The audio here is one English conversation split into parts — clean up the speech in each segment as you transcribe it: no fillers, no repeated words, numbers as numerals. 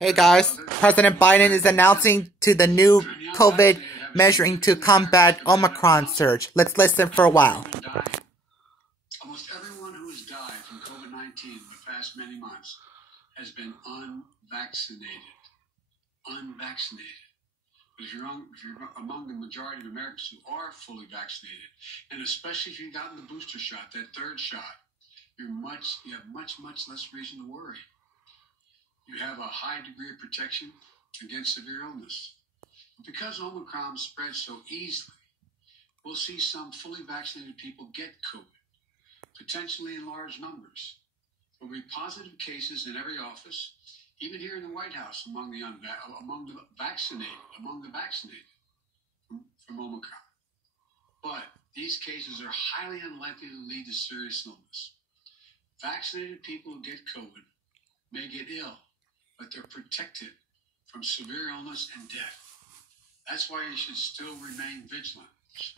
Hey guys, President Biden is announcing to the new COVID measuring to combat Omicron surge. Let's listen for a while. Almost everyone who has died from COVID-19 in the past many months has been unvaccinated. But if you're among the majority of Americans who are fully vaccinated, and especially if you've gotten the booster shot, that third shot, you have much less reason to worry. You have a high degree of protection against severe illness. Because Omicron spreads so easily, we'll see some fully vaccinated people get COVID, potentially in large numbers. There will be positive cases in every office, even here in the White House among the vaccinated from Omicron. But these cases are highly unlikely to lead to serious illness. Vaccinated people who get COVID may get ill, but they're protected from severe illness and death. That's why you should still remain vigilant.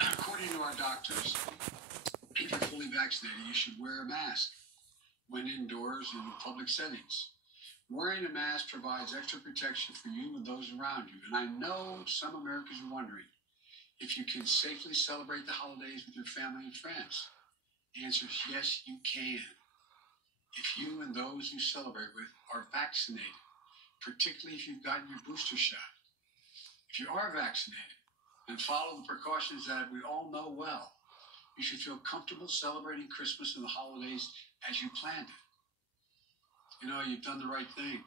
According to our doctors, if you're fully vaccinated, you should wear a mask when indoors and in public settings. Wearing a mask provides extra protection for you and those around you. And I know some Americans are wondering if you can safely celebrate the holidays with your family and friends. The answer is yes, you can. If you and those you celebrate with are vaccinated, particularly if you've gotten your booster shot. If you are vaccinated and follow the precautions that we all know well, you should feel comfortable celebrating Christmas and the holidays as you planned it. You know, you've done the right thing.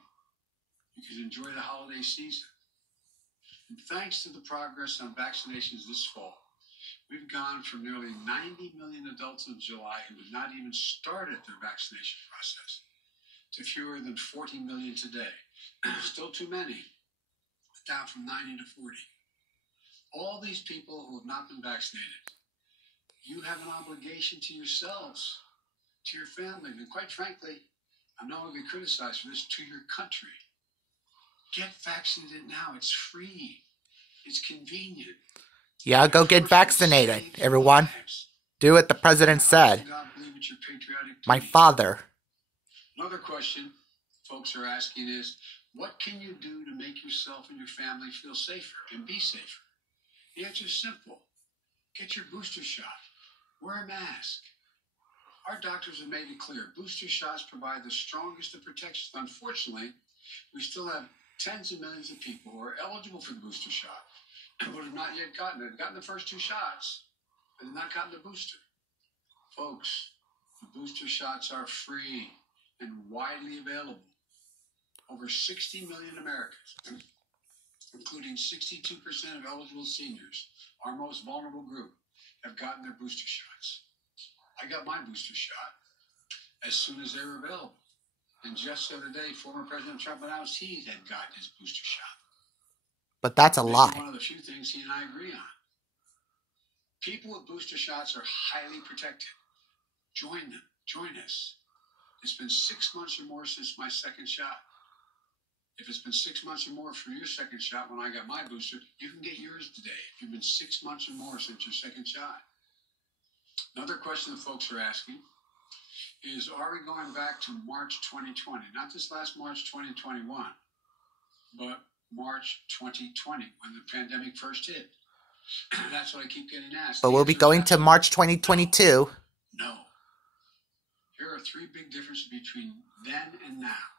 You can enjoy the holiday season. And thanks to the progress on vaccinations this fall, we've gone from nearly 90 million adults in July who have not even started their vaccination process to fewer than 40 million today. Still too many, down from 90 to 40. All these people who have not been vaccinated, you have an obligation to yourselves, to your family, and quite frankly, I'm not going to be criticized for this, to your country. Get vaccinated now. It's free. It's convenient. Yeah, go get vaccinated, everyone. Do what the president said. My father. Another question folks are asking is, what can you do to make yourself and your family feel safer and be safer? The answer is simple. Get your booster shot. Wear a mask. Our doctors have made it clear. Booster shots provide the strongest of protections. Unfortunately, we still have tens of millions of people who are eligible for the booster shot but have not yet gotten it. They've gotten the first two shots, but have not gotten the booster. Folks, the booster shots are free and widely available. Over 60 million Americans, including 62% of eligible seniors, our most vulnerable group, have gotten their booster shots. I got my booster shot as soon as they were available. And just the other day, former President Trump announced he had gotten his booster shot. But that's a lie. One of the few things he and I agree on. People with booster shots are highly protected. Join them. Join us. It's been 6 months or more since my second shot. If it's been 6 months or more for your second shot when I got my booster, you can get yours today. If you've been 6 months or more since your second shot. Another question that folks are asking is, are we going back to March 2020? Not this last March 2021, but March 2020 when the pandemic first hit. That's what I keep getting asked. But we'll be going to March 2022. No. Here are three big differences between then and now.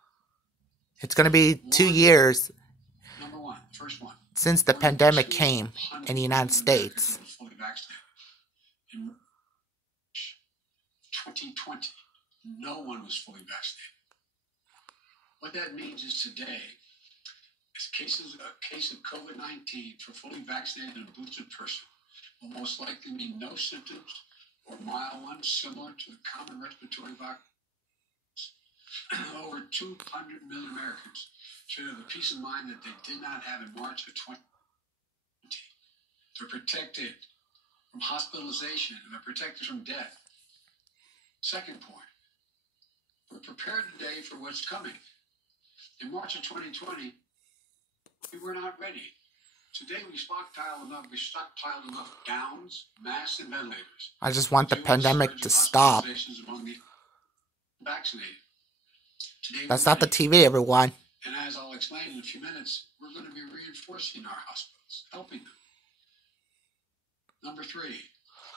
It's going to be 2 years Number one, first one, since the pandemic came in the United States. Fully vaccinated. In March 2020, no one was fully vaccinated. What that means is today, a case of COVID-19 for fully vaccinated and a boosted person will most likely mean no symptoms or mild ones similar to the common respiratory virus. Over 200 million Americans should have the peace of mind that they did not have in March of 2020. They're protected from hospitalization and they're protected from death. Second point, we're prepared today for what's coming. In March of 2020, we were not ready. Today we stockpiled enough gowns, masks, and ventilators. I just want the pandemic to stop. Among the vaccinated. That's not the TV, everyone. And as I'll explain in a few minutes, we're going to be reinforcing our hospitals, helping them. Number 3,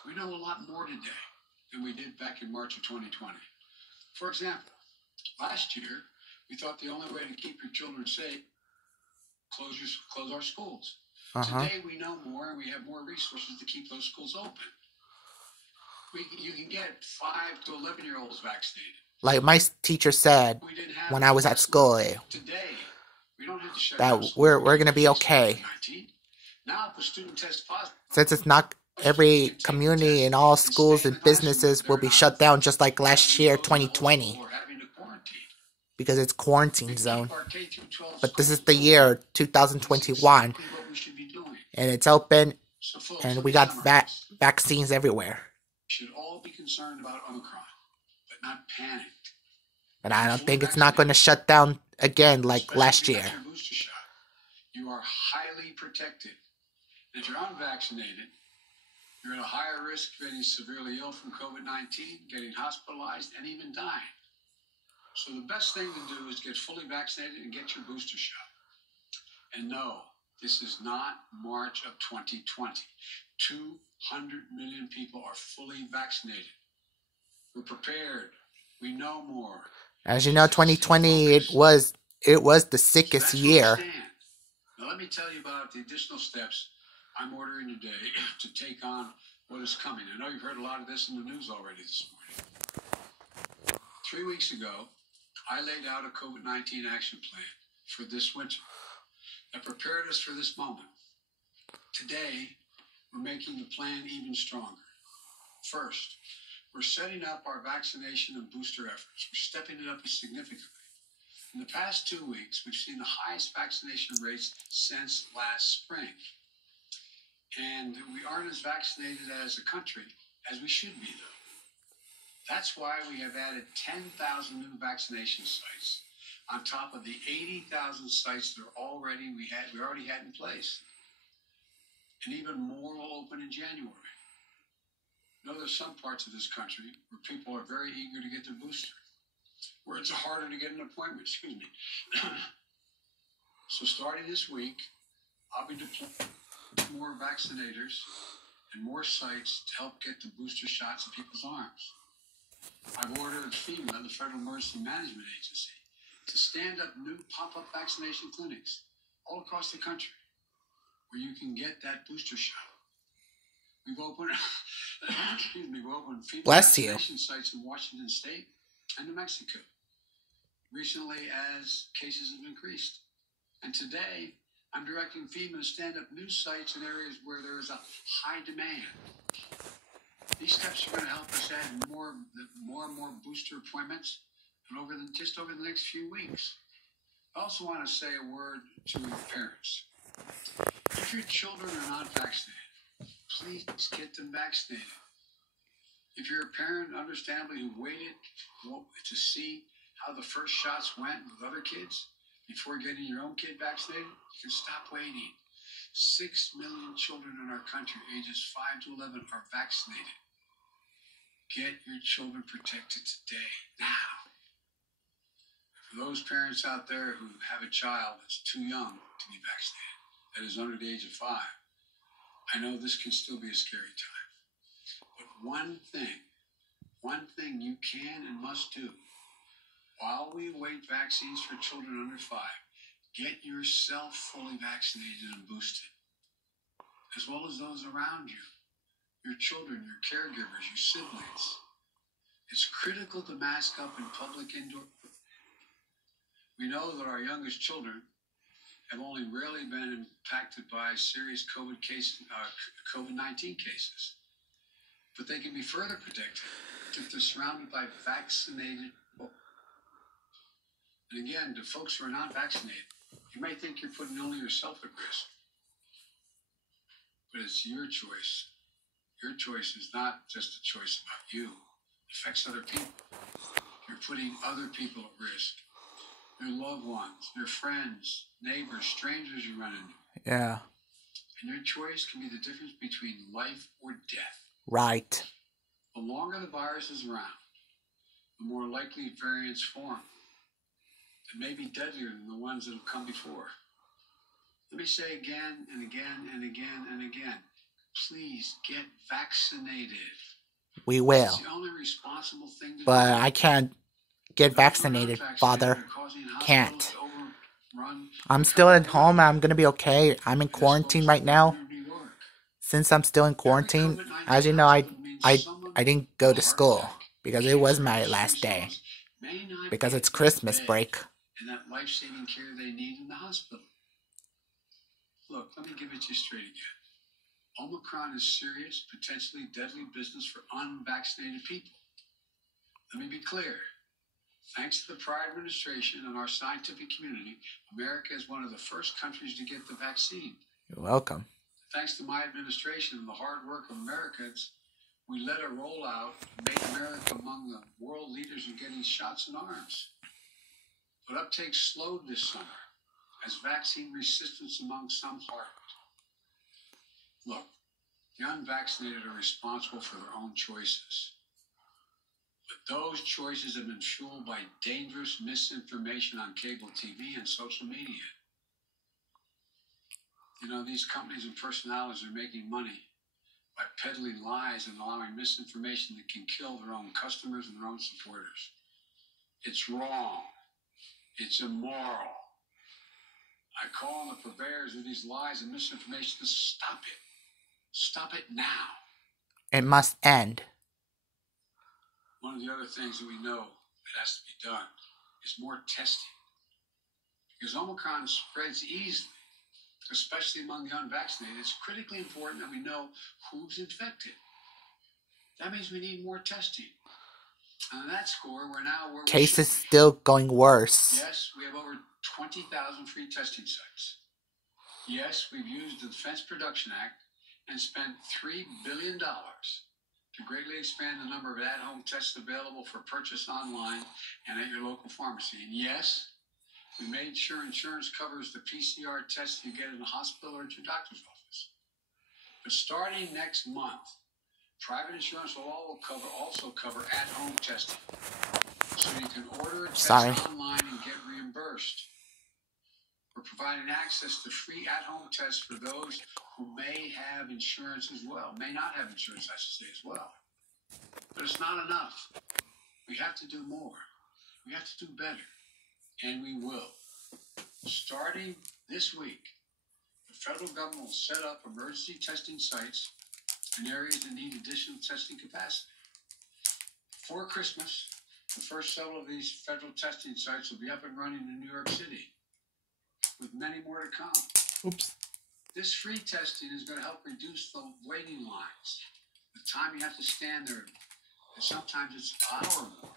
we know a lot more today than we did back in March of 2020. For example, last year, we thought the only way to keep your children safe was close our schools. Today, we know more and we have more resources to keep those schools open. You can get 5 to 11-year-olds vaccinated. Like my teacher said when I was at school, today, we don't have to shut that we're going to be okay. Now, if a student tests positive, since it's not every community and all schools and businesses will be shut down just like last year, 2020, because it's quarantine zone. But this is the year 2021, and it's open, and we got vaccines everywhere. Should all be concerned about Omicron, but not panicked. But I don't think it's not going to shut down again like last year. You are highly protected. And if you're unvaccinated, you're at a higher risk of getting severely ill from COVID-19, getting hospitalized, and even dying. So the best thing to do is get fully vaccinated and get your booster shot. And no, this is not March of 2020. 200 million people are fully vaccinated. We're prepared. We know more. As you know, 2020, it was the sickest year. Now let me tell you about the additional steps I'm ordering today to take on what is coming. I know you've heard a lot of this in the news already this morning. 3 weeks ago, I laid out a COVID-19 action plan for this winter that prepared us for this moment. Today, we're making the plan even stronger. First, we're setting up our vaccination and booster efforts. We're stepping it up significantly. In the past 2 weeks, we've seen the highest vaccination rates since last spring. And we aren't as vaccinated as a country as we should be, though. That's why we have added 10,000 new vaccination sites on top of the 80,000 sites that we already had in place. And even more will open in January. You know, there's some parts of this country where people are very eager to get their booster, where it's harder to get an appointment, So starting this week, I'll be deploying more vaccinators and more sites to help get the booster shots in people's arms. I've ordered FEMA, the Federal Emergency Management Agency, to stand up new pop-up vaccination clinics all across the country where you can get that booster shot. We've opened, FEMA vaccination sites in Washington State and New Mexico recently as cases have increased. And today, I'm directing FEMA to stand up new sites in areas where there is a high demand. These steps are going to help us add more and more booster appointments and just over the next few weeks. I also want to say a word to your parents. If your children are not vaccinated, please get them vaccinated. If you're a parent, understandably, who waited to see how the first shots went with other kids before getting your own kid vaccinated, you can stop waiting. 6 million children in our country, ages 5 to 11, are vaccinated. Get your children protected today, now. For those parents out there who have a child that's too young to be vaccinated, that is under the age of 5, I know this can still be a scary time. But one thing you can and must do while we await vaccines for children under 5, get yourself fully vaccinated and boosted, as well as those around you, your children, your caregivers, your siblings. It's critical to mask up in public indoor. We know that our youngest children have only rarely been impacted by serious COVID-19 cases. But they can be further protected if they're surrounded by vaccinated people. And again, to folks who are not vaccinated, you may think you're putting only yourself at risk. But it's your choice. Your choice is not just a choice about you. It affects other people. You're putting other people at risk. Your loved ones, your friends, neighbors, strangers you run into. Yeah. And your choice can be the difference between life or death. Right. The longer the virus is around, the more likely variants form. and may be deadlier than the ones that have come before. Let me say again and again and again and again, please get vaccinated. We will. It's the only responsible thing to But do. I can't get vaccinated, Father. Can't. I'm still at home. I'm gonna be okay. I'm in quarantine right now. Since I'm still in quarantine, as you know, I didn't go to school because it was my last day. Because it's Christmas break. And that life-saving care they need in the hospital. Look, let me give it to you straight again. Omicron is serious, potentially deadly business for unvaccinated people. Let me be clear. Thanks to the prior administration and our scientific community, America is one of the first countries to get the vaccine. You're welcome. Thanks to my administration and the hard work of Americans, we let it roll out and made America among the world leaders in getting shots in arms. But uptake slowed this summer as vaccine resistance among some hardened. Look, the unvaccinated are responsible for their own choices. But those choices have been fueled by dangerous misinformation on cable TV and social media. You know, these companies and personalities are making money by peddling lies and allowing misinformation that can kill their own customers and their own supporters. It's wrong. It's immoral. I call on the purveyors of these lies and misinformation to stop it. Stop it now. It must end. One of the other things that we know that has to be done is more testing. Because Omicron spreads easily, especially among the unvaccinated. It's critically important that we know who's infected. That means we need more testing. And on that score, we're now where cases still going worse. Yes, we have over 20,000 free testing sites. Yes, we've used the Defense Production Act and spent $3 billion to greatly expand the number of at-home tests available for purchase online and at your local pharmacy. And yes, we made sure insurance covers the PCR tests you get in the hospital or at your doctor's office. But starting next month, private insurance will also cover at-home testing. So you can order a test online and get reimbursed. We're providing access to free at-home tests for those who may have insurance as well. May not have insurance, I should say, as well. But it's not enough. We have to do more. We have to do better. And we will. Starting this week, the federal government will set up emergency testing sites in areas that need additional testing capacity. Before Christmas, the first several of these federal testing sites will be up and running in New York City, with many more to come. Oops. This free testing is going to help reduce the waiting lines, the time you have to stand there, and sometimes it's an hour or more.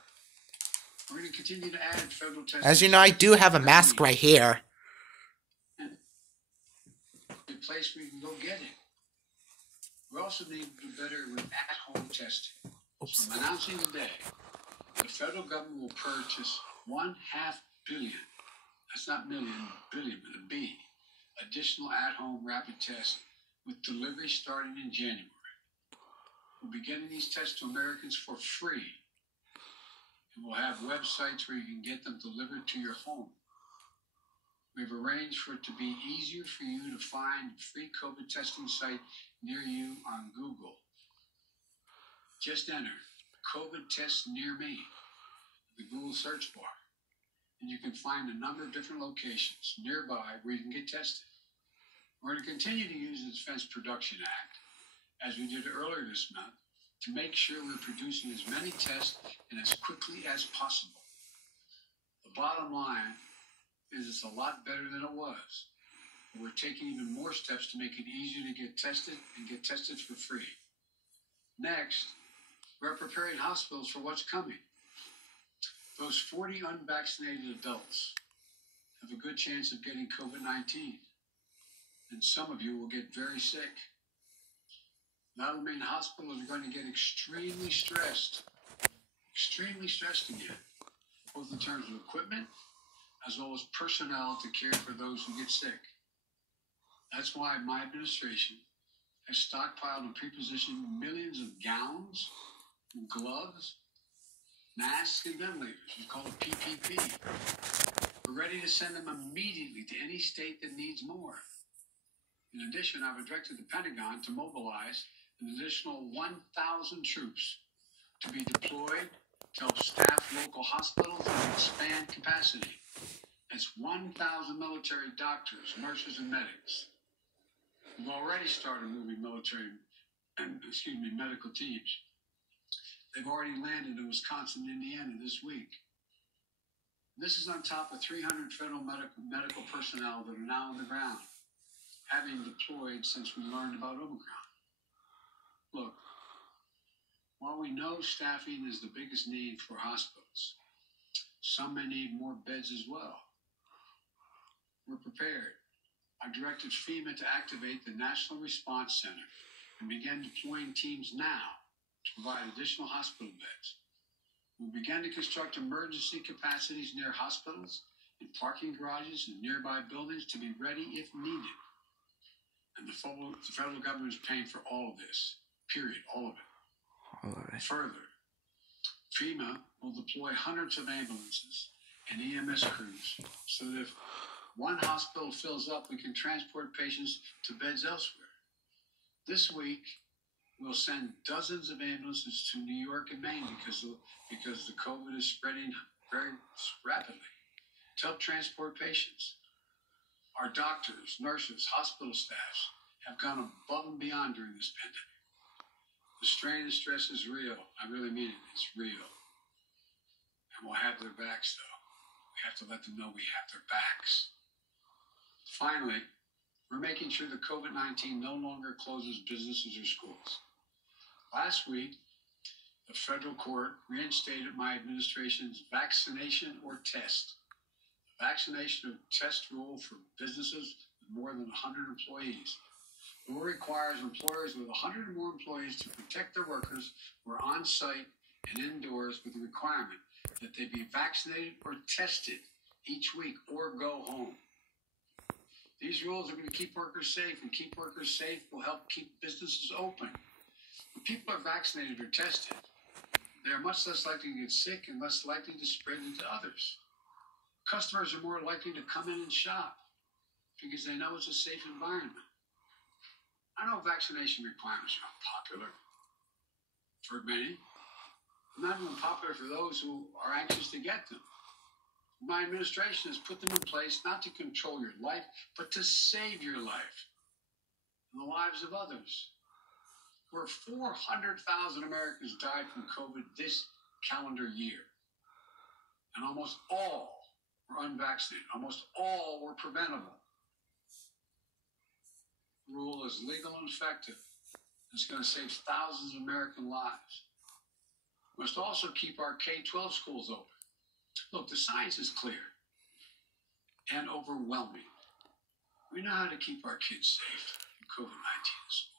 We're going to continue to add federal testing. As you know, I do have a mask right here. A place where you can go get it. We also need to do better with at-home testing. Oops. So I'm announcing today, the federal government will purchase 500 million, that's not million, billion, but a B, additional at-home rapid tests with delivery starting in January. We'll be getting these tests to Americans for free. And we'll have websites where you can get them delivered to your home. We've arranged for it to be easier for you to find a free COVID testing site near you on Google. Just enter COVID tests near me, the Google search bar, and you can find a number of different locations nearby where you can get tested. We're going to continue to use the Defense Production Act, as we did earlier this month, to make sure we're producing as many tests and as quickly as possible. The bottom line is it's a lot better than it was. We're taking even more steps to make it easier to get tested and get tested for free. Next, we're preparing hospitals for what's coming. Those 40 unvaccinated adults have a good chance of getting COVID-19, and some of you will get very sick. Not only in the hospital, you're going to get extremely stressed again, both in terms of equipment as well as personnel to care for those who get sick. That's why my administration has stockpiled and pre-positioned millions of gowns, gloves, masks, and ventilators. We call it PPP. We're ready to send them immediately to any state that needs more. In addition, I've directed the Pentagon to mobilize an additional 1,000 troops to be deployed to help staff local hospitals and expand capacity. That's 1,000 military doctors, nurses, and medics. We've already started moving medical teams. They've already landed in Wisconsin and Indiana this week. This is on top of 300 federal medical personnel that are now on the ground, having deployed since we learned about Omicron. Look, while we know staffing is the biggest need for hospitals, some may need more beds as well. We're prepared. I directed FEMA to activate the National Response Center and begin deploying teams now to provide additional hospital beds. We'll begin to construct emergency capacities near hospitals, in parking garages, and nearby buildings to be ready if needed. And the federal government is paying for all of this, period, all of it. Further, FEMA will deploy hundreds of ambulances and EMS crews so that if one hospital fills up, we can transport patients to beds elsewhere. This week, we'll send dozens of ambulances to New York and Maine because the COVID is spreading very rapidly to help transport patients. Our doctors, nurses, hospital staffs have gone above and beyond during this pandemic. The strain and stress is real. I really mean it. It's real. And we'll have their backs, though. We have to let them know we have their backs. Finally, we're making sure that COVID-19 no longer closes businesses or schools. Last week, the federal court reinstated my administration's vaccination or test. The vaccination or test rule for businesses with more than 100 employees. The rule requires employers with 100 or more employees to protect their workers who are on site and indoors with the requirement that they be vaccinated or tested each week or go home. These rules are going to keep workers safe, and keep workers safe will help keep businesses open. When people are vaccinated or tested, they are much less likely to get sick and less likely to spread it to others. Customers are more likely to come in and shop because they know it's a safe environment. I know vaccination requirements are unpopular for many, not even popular for those who are anxious to get them. My administration has put them in place not to control your life, but to save your life and the lives of others. Over 400,000 Americans died from COVID this calendar year, and almost all were unvaccinated. Almost all were preventable. The rule is legal and effective. It's going to save thousands of American lives. We must also keep our K-12 schools open. Look, the science is clear and overwhelming. We know how to keep our kids safe from COVID-19 in school.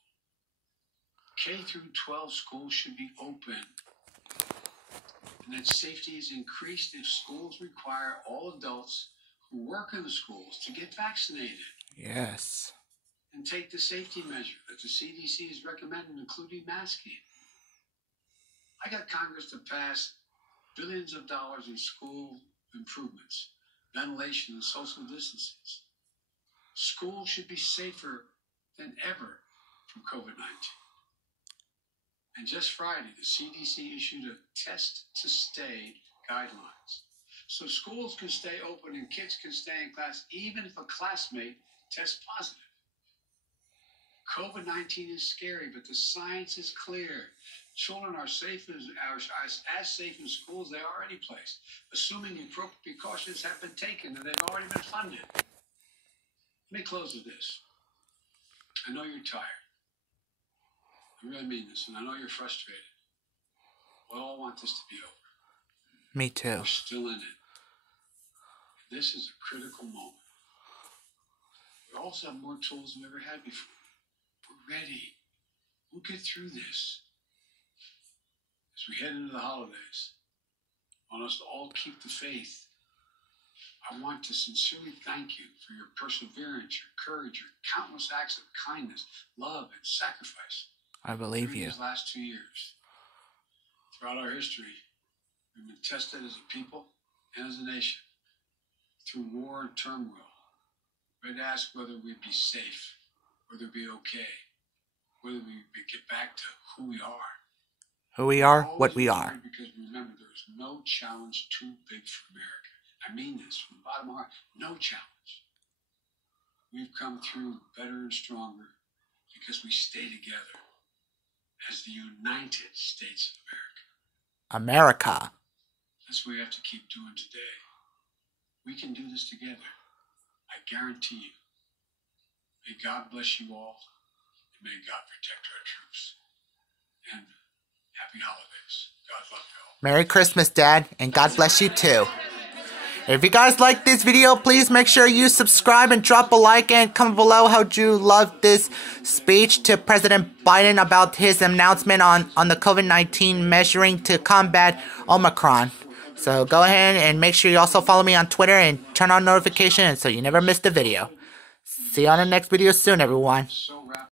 K through 12 schools should be open, and that safety is increased if schools require all adults who work in the schools to get vaccinated. Yes. And take the safety measure that the CDC is recommending, including masking. I got Congress to pass billions of dollars in school improvements, ventilation, and social distancing. Schools should be safer than ever from COVID-19. And just Friday, the CDC issued a test to stay guidelines. So schools can stay open and kids can stay in class even if a classmate tests positive. COVID-19 is scary, but the science is clear. Children are safe as safe in schools as they are any place, assuming the appropriate precautions have been taken and they've already been funded. Let me close with this. I know you're tired. I really mean this, and I know you're frustrated. We all want this to be over. Me too. We're still in it. This is a critical moment. We also have more tools than we ever had before. We're ready. We'll get through this. As we head into the holidays, I want us to all keep the faith. I want to sincerely thank you for your perseverance, your courage, your countless acts of kindness, love, and sacrifice. I believe you. These last 2 years. Throughout our history, we've been tested as a people and as a nation. through war and turmoil. We'd ask whether we'd be safe, whether we'd be okay, whether we get back to who we are. Who we are, what we are. Because remember, there is no challenge too big for America. I mean this from the bottom of my heart. No challenge. We've come through better and stronger because we stay together as the United States of America. America. That's what we have to keep doing today. We can do this together. I guarantee you. May God bless you all, and may God protect our troops. And happy holidays. God love you all. Merry Christmas, Dad, and God bless you too. If you guys like this video, please make sure you subscribe and drop a like, and comment below how you loved this speech to President Biden about his announcement on the COVID-19 measuring to combat Omicron. So go ahead and make sure you also follow me on Twitter and turn on notifications so you never miss the video. See you on the next video soon, everyone.